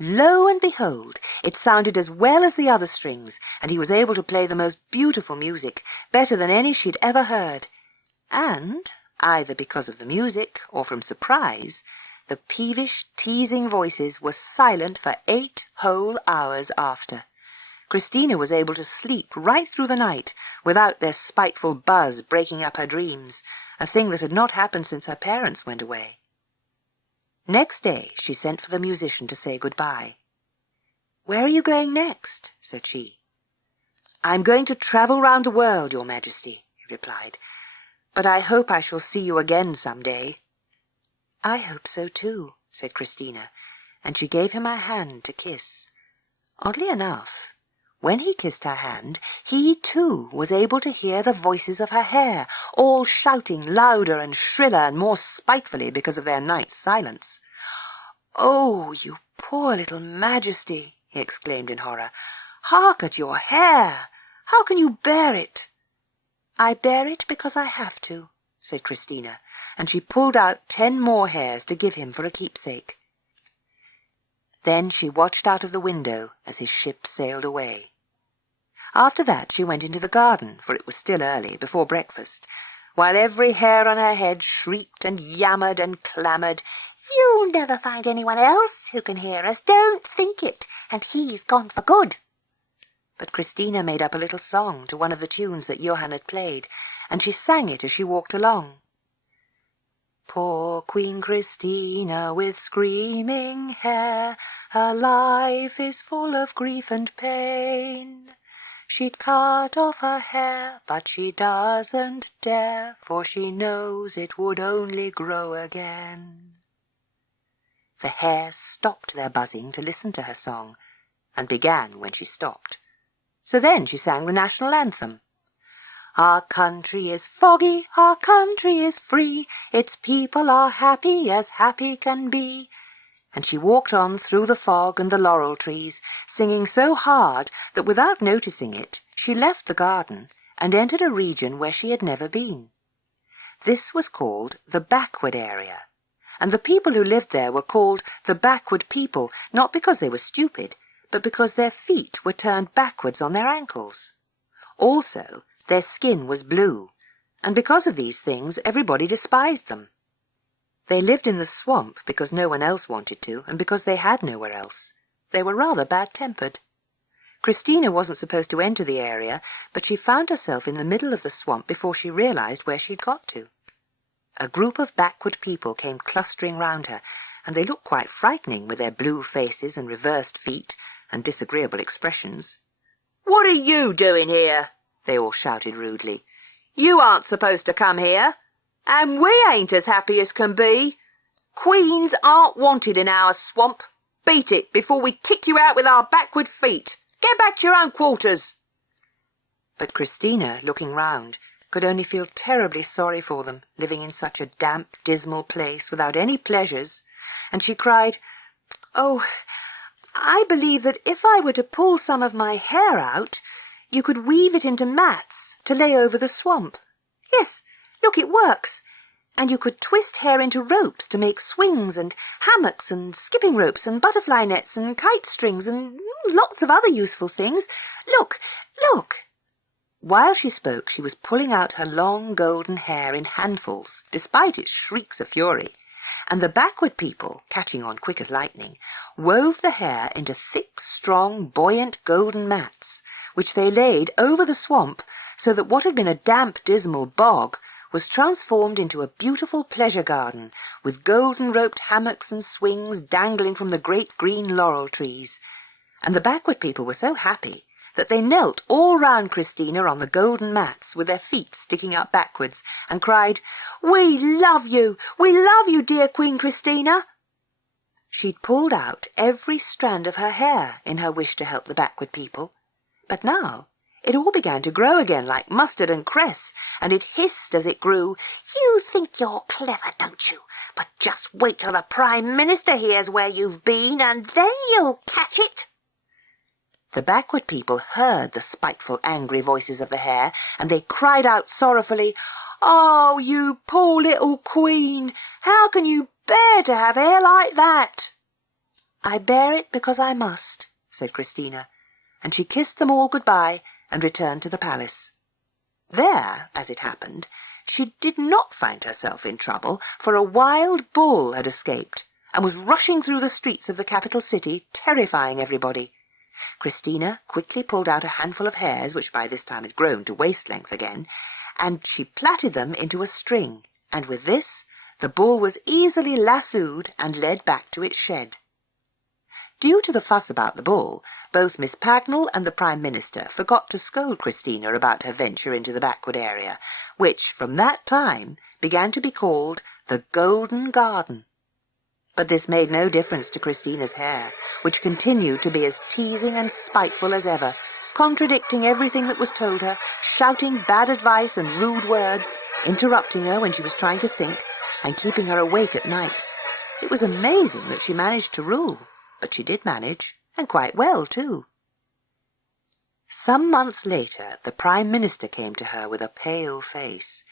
Lo and behold, it sounded as well as the other strings, and he was able to play the most beautiful music, better than any she'd ever heard. And, either because of the music or from surprise, the peevish, teasing voices were silent for 8 whole hours after. Christina was able to sleep right through the night without their spiteful buzz breaking up her dreams, a thing that had not happened since her parents went away. Next day she sent for the musician to say goodbye. "Where are you going next?" said she. "I'm going to travel round the world, Your Majesty," he replied, "but I hope I shall see you again some day." "I hope so too," said Christina, and she gave him her hand to kiss. Oddly enough, when he kissed her hand, he too was able to hear the voices of her hair, all shouting louder and shriller and more spitefully because of their night's silence. "Oh, you poor little Majesty!" he exclaimed in horror. "Hark at your hair! How can you bear it?" "I bear it because I have to," said Christina, and she pulled out 10 more hairs to give him for a keepsake. Then she watched out of the window as his ship sailed away. After that she went into the garden, for it was still early, before breakfast, while every hair on her head shrieked and yammered and clamoured, "You'll never find anyone else who can hear us, don't think it, and he's gone for good." But Christina made up a little song to one of the tunes that Johan had played, and she sang it as she walked along. "Poor Queen Christina with screaming hair, her life is full of grief and pain. She'd cut off her hair, but she doesn't dare, for she knows it would only grow again." The hares stopped their buzzing to listen to her song, and began when she stopped. So then she sang the national anthem. "Our country is foggy, our country is free, its people are happy as happy can be." And she walked on through the fog and the laurel trees, singing so hard that without noticing it, she left the garden and entered a region where she had never been. This was called the backward area, and the people who lived there were called the backward people, not because they were stupid, but because their feet were turned backwards on their ankles. Also, Their skin was blue, and because of these things everybody despised them. They lived in the swamp because no one else wanted to, and because they had nowhere else. They were rather bad-tempered. Christina wasn't supposed to enter the area, but she found herself in the middle of the swamp before she realized where she'd got to. A group of backward people came clustering round her, and they looked quite frightening with their blue faces and reversed feet and disagreeable expressions. "What are you doing here?" they all shouted rudely. "You aren't supposed to come here, and we ain't as happy as can be. Queens aren't wanted in our swamp. Beat it before we kick you out with our backward feet. Get back to your own quarters." But Christina, looking round, could only feel terribly sorry for them, living in such a damp, dismal place without any pleasures, and she cried, "Oh, I believe that if I were to pull some of my hair out, you could weave it into mats to lay over the swamp. Yes, look, it works. And you could twist hair into ropes to make swings and hammocks and skipping ropes and butterfly nets and kite strings and lots of other useful things. Look, look." While she spoke, she was pulling out her long golden hair in handfuls, despite its shrieks of fury, and the backward people, catching on quick as lightning, wove the hair into thick, strong, buoyant golden mats, which they laid over the swamp so that what had been a damp, dismal bog was transformed into a beautiful pleasure garden with golden-roped hammocks and swings dangling from the great green laurel trees. And the backward people were so happy that they knelt all round Christina on the golden mats with their feet sticking up backwards and cried, we love you, dear Queen Christina." She'd pulled out every strand of her hair in her wish to help the backward people, but now it all began to grow again like mustard and cress, and it hissed as it grew, "You think you're clever, don't you? But just wait till the Prime Minister hears where you've been, and then you'll catch it." The backward people heard the spiteful, angry voices of the hair, and they cried out sorrowfully, "Oh, you poor little queen! How can you bear to have hair like that?" "I bear it because I must," said Christina, and she kissed them all goodbye and returned to the palace. There, as it happened, she did not find herself in trouble, for a wild bull had escaped and was rushing through the streets of the capital city, terrifying everybody. Christina quickly pulled out a handful of hairs, which by this time had grown to waist-length again, and she plaited them into a string, and with this the bull was easily lassoed and led back to its shed. Due to the fuss about the bull, both Miss Pagnell and the Prime Minister forgot to scold Christina about her venture into the backward area, which from that time began to be called the Golden Garden. But this made no difference to Christina's hair, which continued to be as teasing and spiteful as ever, contradicting everything that was told her, shouting bad advice and rude words, interrupting her when she was trying to think, and keeping her awake at night. It was amazing that she managed to rule, but she did manage, and quite well too. Some months later, the Prime Minister came to her with a pale face.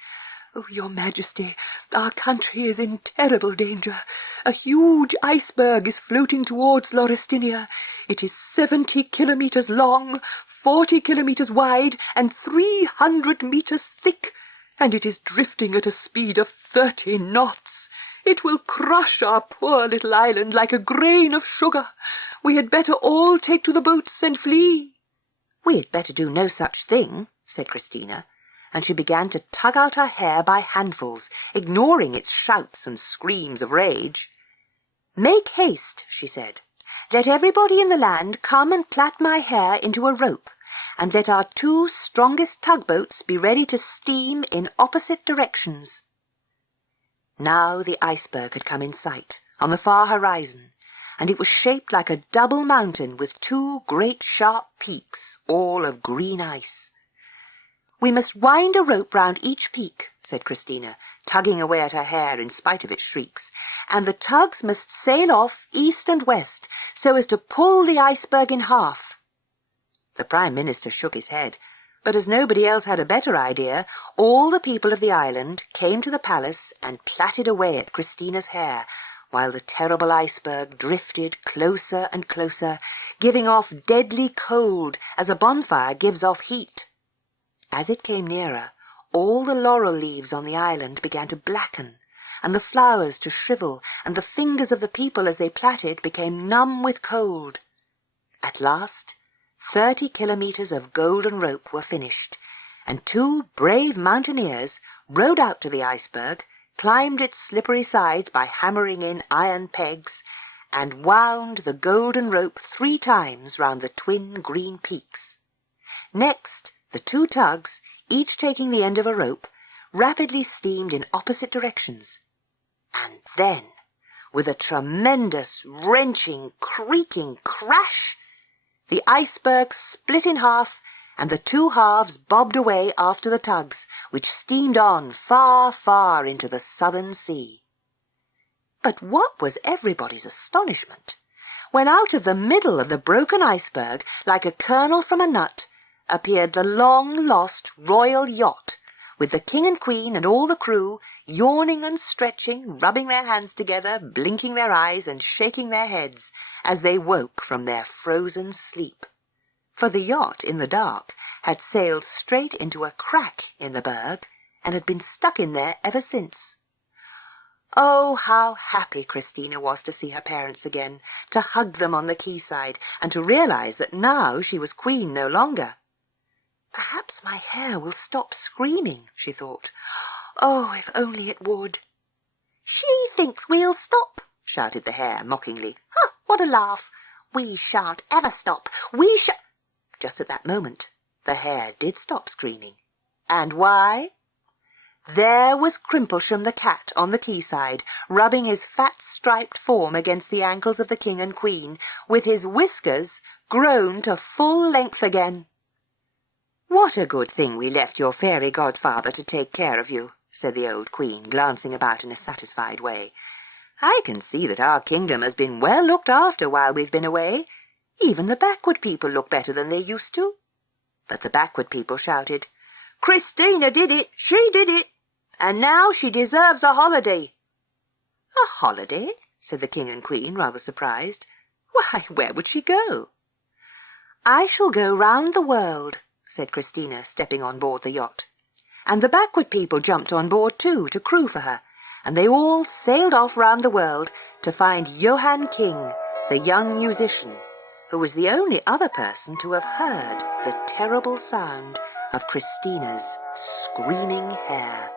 "Oh, Your Majesty, our country is in terrible danger. A huge iceberg is floating towards Laurestinia. It is 70 kilometers long, 40 kilometers wide, and 300 meters thick, and it is drifting at a speed of 30 knots. It will crush our poor little island like a grain of sugar. We had better all take to the boats and flee." "We had better do no such thing," said Christina, and she began to tug out her hair by handfuls, ignoring its shouts and screams of rage. "Make haste," she said. "Let everybody in the land come and plait my hair into a rope, and let our 2 strongest tugboats be ready to steam in opposite directions." Now the iceberg had come in sight, on the far horizon, and it was shaped like a double mountain with 2 great sharp peaks, all of green ice. "We must wind a rope round each peak," said Christina, tugging away at her hair in spite of its shrieks, "and the tugs must sail off east and west, so as to pull the iceberg in half." The Prime Minister shook his head, but as nobody else had a better idea, all the people of the island came to the palace and plaited away at Christina's hair, while the terrible iceberg drifted closer and closer, giving off deadly cold as a bonfire gives off heat. As it came nearer, all the laurel leaves on the island began to blacken, and the flowers to shrivel, and the fingers of the people as they plaited became numb with cold. At last, 30 kilometres of golden rope were finished, and 2 brave mountaineers rowed out to the iceberg, climbed its slippery sides by hammering in iron pegs, and wound the golden rope 3 times round the twin green peaks. Next, the 2 tugs, each taking the end of a rope, rapidly steamed in opposite directions. And then, with a tremendous, wrenching, creaking crash, the iceberg split in half, and the 2 halves bobbed away after the tugs, which steamed on far, far into the southern sea. But what was everybody's astonishment, when out of the middle of the broken iceberg, like a kernel from a nut, appeared the long-lost royal yacht, with the king and queen and all the crew, yawning and stretching, rubbing their hands together, blinking their eyes and shaking their heads, as they woke from their frozen sleep. For the yacht, in the dark, had sailed straight into a crack in the berg, and had been stuck in there ever since. Oh, how happy Christina was to see her parents again, to hug them on the quayside, and to realize that now she was queen no longer. "Perhaps my hair will stop screaming," she thought. "Oh, if only it would." "She thinks we'll stop," shouted the hare mockingly. "Huh, what a laugh! We shan't ever stop. We shan't—" Just at that moment, the hare did stop screaming. And why? There was Crimplesham the cat on the quayside, rubbing his fat striped form against the ankles of the king and queen, with his whiskers grown to full length again. "What a good thing we left your fairy godfather to take care of you," said the old queen, glancing about in a satisfied way. "I can see that our kingdom has been well looked after while we've been away. Even the backward people look better than they used to." But the backward people shouted, "Christina did it! She did it! And now she deserves a holiday." "A holiday?" said the king and queen, rather surprised. "Why, where would she go?" "I shall go round the world," said Christina, stepping on board the yacht. And the backward people jumped on board too, to crew for her, and they all sailed off round the world to find Johan King, the young musician, who was the only other person to have heard the terrible sound of Christina's screaming hair.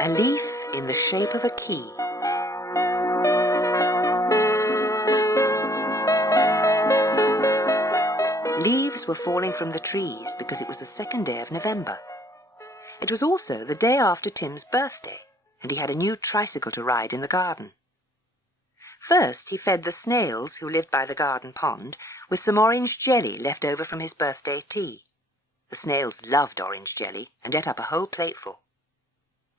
A leaf in the shape of a key. Leaves were falling from the trees because it was the 2nd day of November. It was also the day after Tim's birthday, and he had a new tricycle to ride in the garden. First he fed the snails who lived by the garden pond with some orange jelly left over from his birthday tea. The snails loved orange jelly and ate up a whole plateful.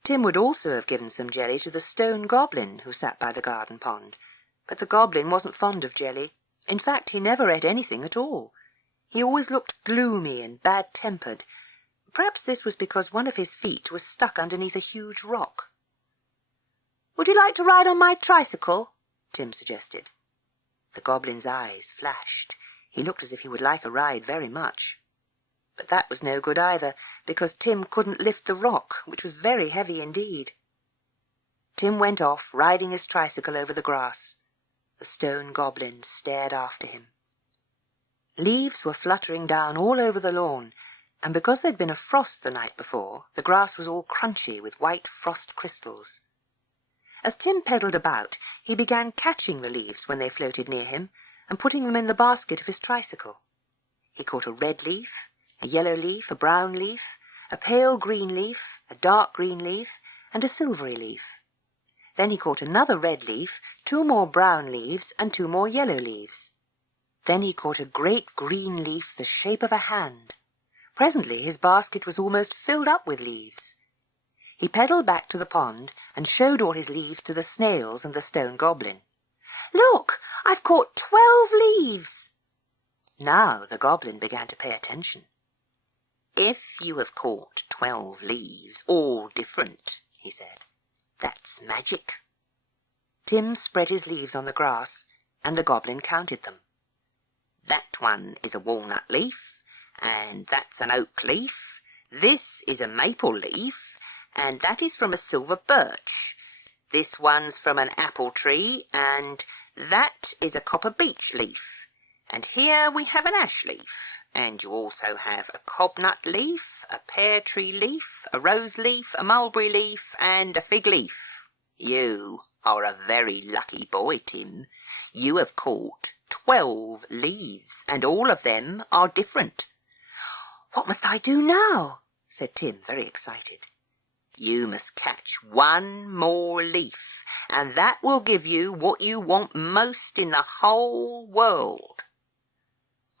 Tim would also have given some jelly to the stone goblin who sat by the garden pond, but the goblin wasn't fond of jelly. In fact, he never ate anything at all. He always looked gloomy and bad-tempered. Perhaps this was because one of his feet was stuck underneath a huge rock. "Would you like to ride on my tricycle?" Tim suggested. The goblin's eyes flashed. He looked as if he would like a ride very much. But that was no good either, because Tim couldn't lift the rock, which was very heavy indeed. Tim went off, riding his tricycle over the grass. The stone goblin stared after him. Leaves were fluttering down all over the lawn, and because there'd been a frost the night before, the grass was all crunchy with white frost crystals. As Tim pedalled about, he began catching the leaves when they floated near him, and putting them in the basket of his tricycle. He caught a red leaf, a yellow leaf, a brown leaf, a pale green leaf, a dark green leaf, and a silvery leaf. Then he caught another red leaf, 2 more brown leaves, and 2 more yellow leaves. Then he caught a great green leaf the shape of a hand. Presently his basket was almost filled up with leaves. He pedalled back to the pond and showed all his leaves to the snails and the stone goblin. "Look, I've caught 12 leaves." Now the goblin began to pay attention. "If you have caught 12 leaves, all different," he said, "that's magic." Tim spread his leaves on the grass, and the goblin counted them. "That one is a walnut leaf, and that's an oak leaf. This is a maple leaf, and that is from a silver birch. This one's from an apple tree, and that is a copper beech leaf. And here we have an ash leaf, and you also have a cobnut leaf, a pear tree leaf, a rose leaf, a mulberry leaf, and a fig leaf. You are a very lucky boy, Tim. You have caught 12 leaves, and all of them are different." "What must I do now?" said Tim, very excited. "You must catch one more leaf, and that will give you what you want most in the whole world."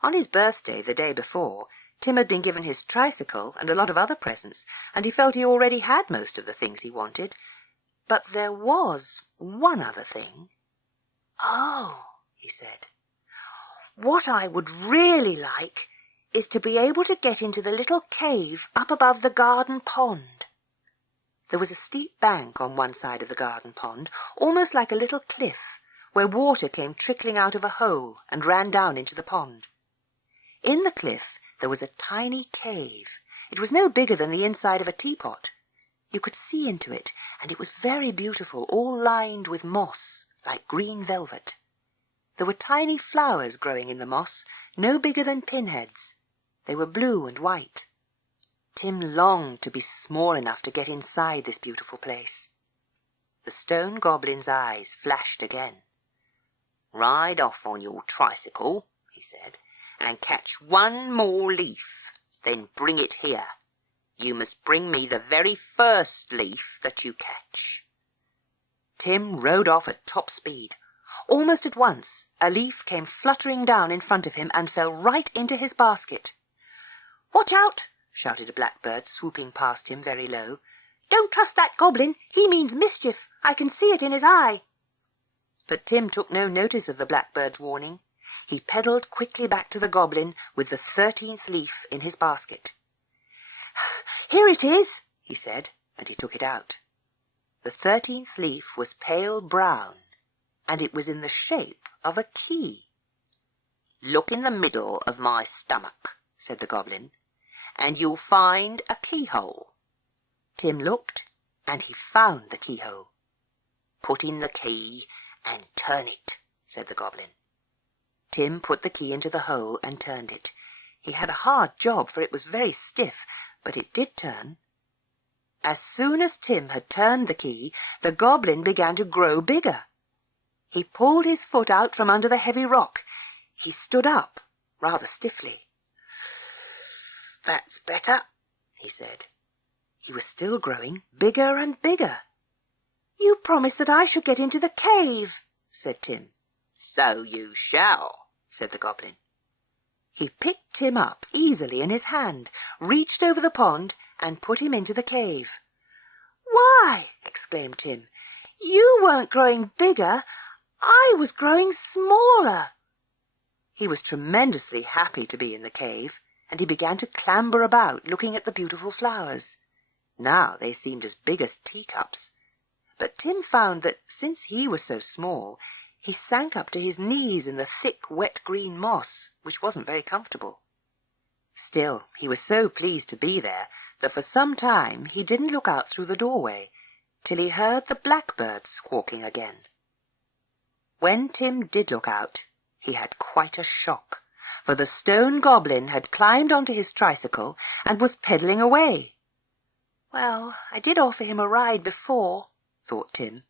On his birthday the day before, Tim had been given his tricycle and a lot of other presents, and he felt he already had most of the things he wanted. But there was one other thing. "Oh," he said, "what I would really like is to be able to get into the little cave up above the garden pond." There was a steep bank on one side of the garden pond, almost like a little cliff, where water came trickling out of a hole and ran down into the pond. In the cliff there was a tiny cave. It was no bigger than the inside of a teapot. You could see into it, and it was very beautiful, all lined with moss, like green velvet. There were tiny flowers growing in the moss, no bigger than pinheads. They were blue and white. Tim longed to be small enough to get inside this beautiful place. The stone goblin's eyes flashed again. "Ride off on your tricycle," he said, "and catch one more leaf. Then bring it here. You must bring me the very first leaf that you catch." Tim rode off at top speed. Almost at once a leaf came fluttering down in front of him and fell right into his basket. "Watch out!" shouted a blackbird, swooping past him very low. "Don't trust that goblin. He means mischief. I can see it in his eye." But Tim took no notice of the blackbird's warning. He pedalled quickly back to the goblin with the 13th leaf in his basket. "Here it is," he said, and he took it out. The 13th leaf was pale brown, and it was in the shape of a key. "Look in the middle of my stomach," said the goblin, "and you'll find a keyhole." Tim looked, and he found the keyhole. "Put in the key and turn it," said the goblin. Tim put the key into the hole and turned it. He had a hard job, for it was very stiff, but it did turn. As soon as Tim had turned the key, the goblin began to grow bigger. He pulled his foot out from under the heavy rock. He stood up, rather stiffly. "That's better," he said. He was still growing bigger and bigger. "You promised that I should get into the cave," said Tim. "So you shall," said the goblin. He picked Tim up easily in his hand, reached over the pond, and put him into the cave. "Why," exclaimed Tim, "you weren't growing bigger. I was growing smaller." He was tremendously happy to be in the cave, and he began to clamber about, looking at the beautiful flowers. Now they seemed as big as teacups. But Tim found that since he was so small, he sank up to his knees in the thick, wet green moss, which wasn't very comfortable. Still, he was so pleased to be there that for some time he didn't look out through the doorway, till he heard the blackbird squawking again. When Tim did look out, he had quite a shock, for the stone goblin had climbed onto his tricycle and was pedalling away. "Well, I did offer him a ride before," thought Tim.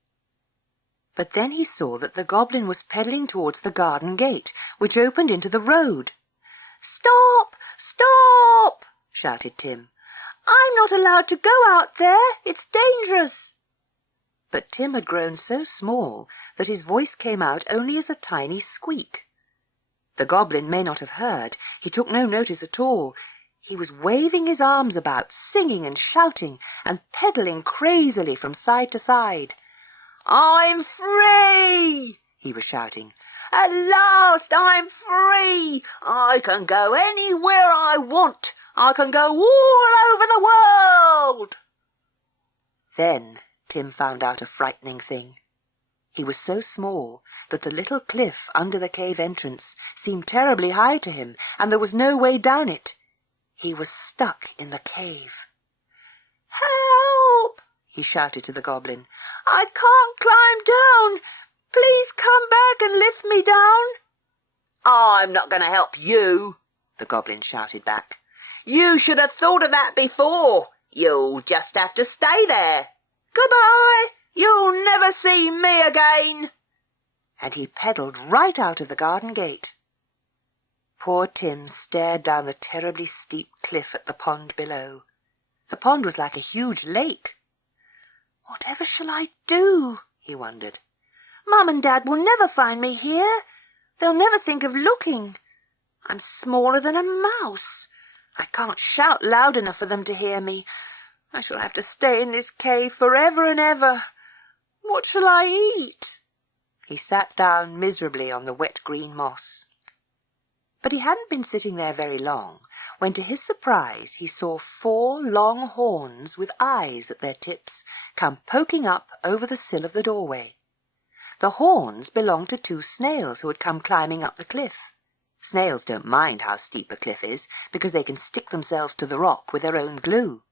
But then he saw that the goblin was pedalling towards the garden gate, which opened into the road. "Stop! Stop!" shouted Tim. "I'm not allowed to go out there. It's dangerous." But Tim had grown so small that his voice came out only as a tiny squeak. The goblin may not have heard. He took no notice at all. He was waving his arms about, singing and shouting, and pedalling crazily from side to side. "I'm free!" he was shouting. "At last I'm free! I can go anywhere I want. I can go all over the world!" Then Tim found out a frightening thing. He was so small that the little cliff under the cave entrance seemed terribly high to him, and there was no way down it. He was stuck in the cave. "Help!" he shouted to the goblin. "I can't climb down. Please come back and lift me down." "I'm not going to help you," the goblin shouted back. "You should have thought of that before. You'll just have to stay there. Goodbye. You'll never see me again." And he pedalled right out of the garden gate. Poor Tim stared down the terribly steep cliff at the pond below. The pond was like a huge lake. "Whatever shall I do?" he wondered. "Mum and Dad will never find me here. They'll never think of looking. I'm smaller than a mouse. I can't shout loud enough for them to hear me. I shall have to stay in this cave forever and ever. What shall I eat?" He sat down miserably on the wet green moss. But he hadn't been sitting there very long when to his surprise he saw 4 long horns with eyes at their tips come poking up over the sill of the doorway. The horns belonged to 2 snails who had come climbing up the cliff. Snails don't mind how steep a cliff is, because they can stick themselves to the rock with their own glue.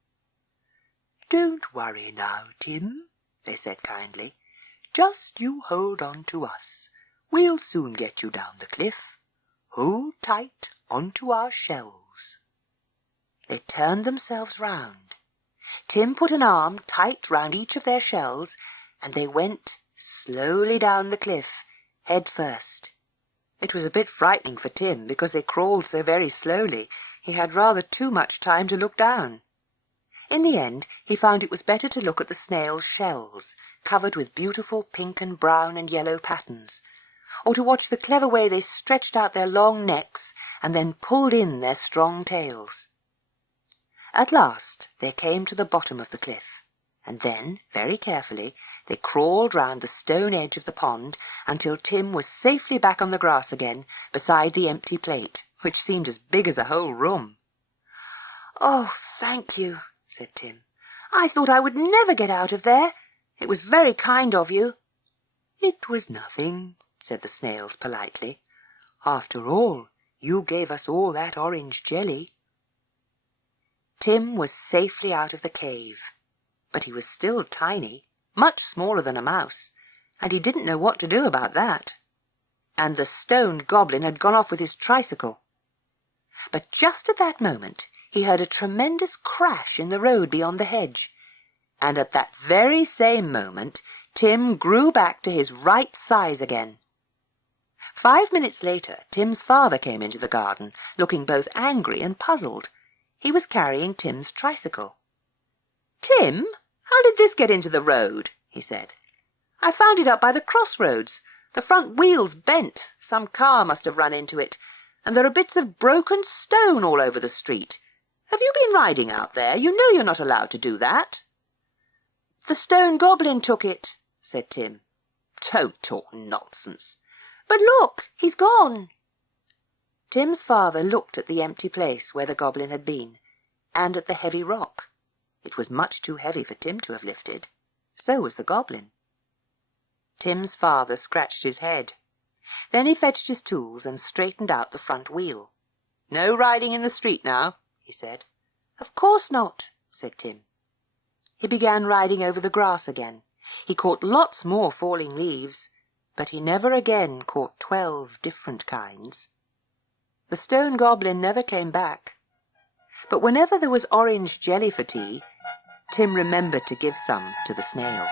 "Don't worry now, Tim," they said kindly. "Just you hold on to us. We'll soon get you down the cliff. Hold tight onto our shells." They turned themselves round. Tim put an arm tight round each of their shells, and they went slowly down the cliff, head first. It was a bit frightening for Tim, because they crawled so very slowly. He had rather too much time to look down. In the end, he found it was better to look at the snails' shells, covered with beautiful pink and brown and yellow patterns, or to watch the clever way they stretched out their long necks and then pulled in their strong tails. At last they came to the bottom of the cliff, and then, very carefully, they crawled round the stone edge of the pond until Tim was safely back on the grass again, beside the empty plate, which seemed as big as a whole room. "Oh, thank you," said Tim. "I thought I would never get out of there. It was very kind of you." "It was nothing," said the snails politely. "After all, you gave us all that orange jelly." Tim was safely out of the cave, but he was still tiny, much smaller than a mouse, and he didn't know what to do about that. And the stone goblin had gone off with his tricycle. But just at that moment he heard a tremendous crash in the road beyond the hedge, and at that very same moment Tim grew back to his right size again. 5 minutes later Tim's father came into the garden, looking both angry and puzzled. He was carrying Tim's tricycle. "Tim, how did this get into the road?" he said. "I found it up by the crossroads. The front wheel's bent. Some car must have run into it, and there are bits of broken stone all over the street. Have you been riding out there? You know you're not allowed to do that." "The stone goblin took it," said Tim. "Don't talk nonsense." "But look, he's gone." Tim's father looked at the empty place where the goblin had been, and at the heavy rock. It was much too heavy for Tim to have lifted. So was the goblin. Tim's father scratched his head. Then he fetched his tools and straightened out the front wheel. "No riding in the street now," he said. "Of course not," said Tim. He began riding over the grass again. He caught lots more falling leaves, but he never again caught 12 different kinds. The stone goblin never came back. But whenever there was orange jelly for tea, Tim remembered to give some to the snails.